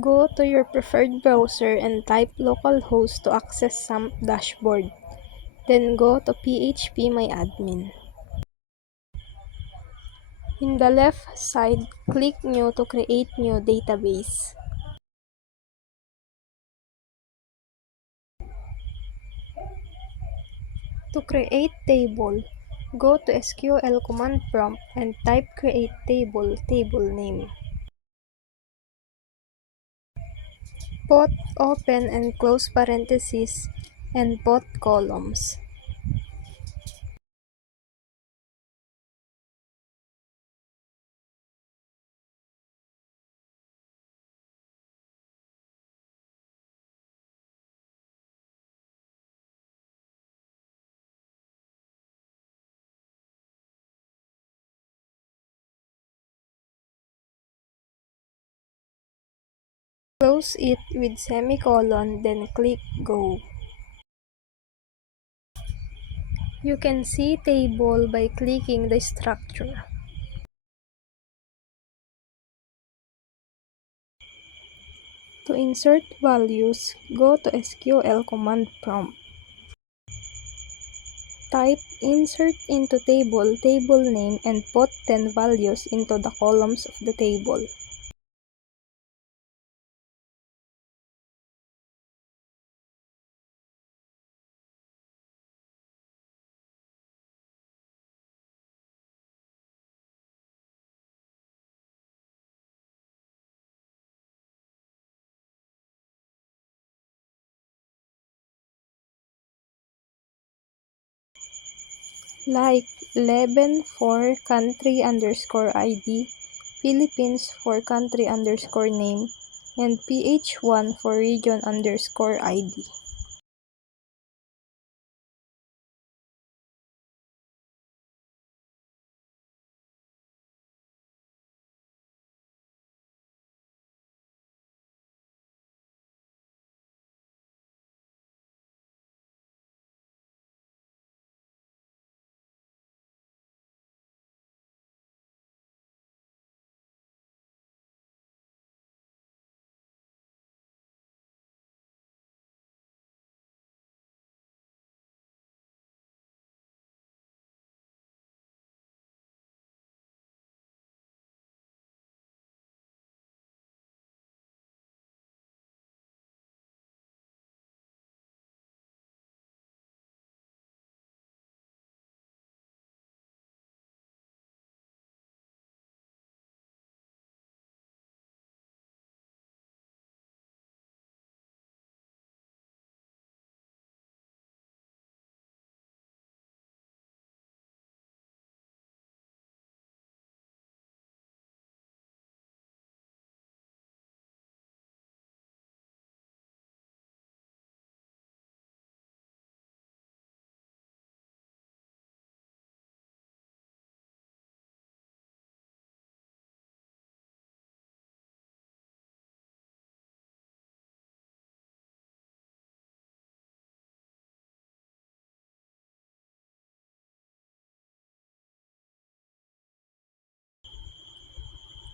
Go to your preferred browser and type localhost to access SAMP dashboard. Then go to phpMyAdmin. In the left side, click New to create new database. To create table, go to SQL command prompt and type create table name. Put open and close parentheses and put columns. Close it with semicolon, then click Go. You can see table by clicking the structure. To insert values, go to SQL command prompt. Type insert into table name and put 10 values into the columns of the table. Like 11 for country underscore ID, Philippines for country underscore name, and PH1 for region underscore ID.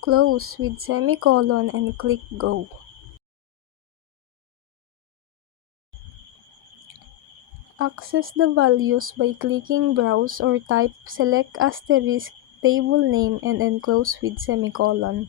Close with semicolon and click Go. Access the values by clicking Browse or type select asterisk table name and enclose with semicolon.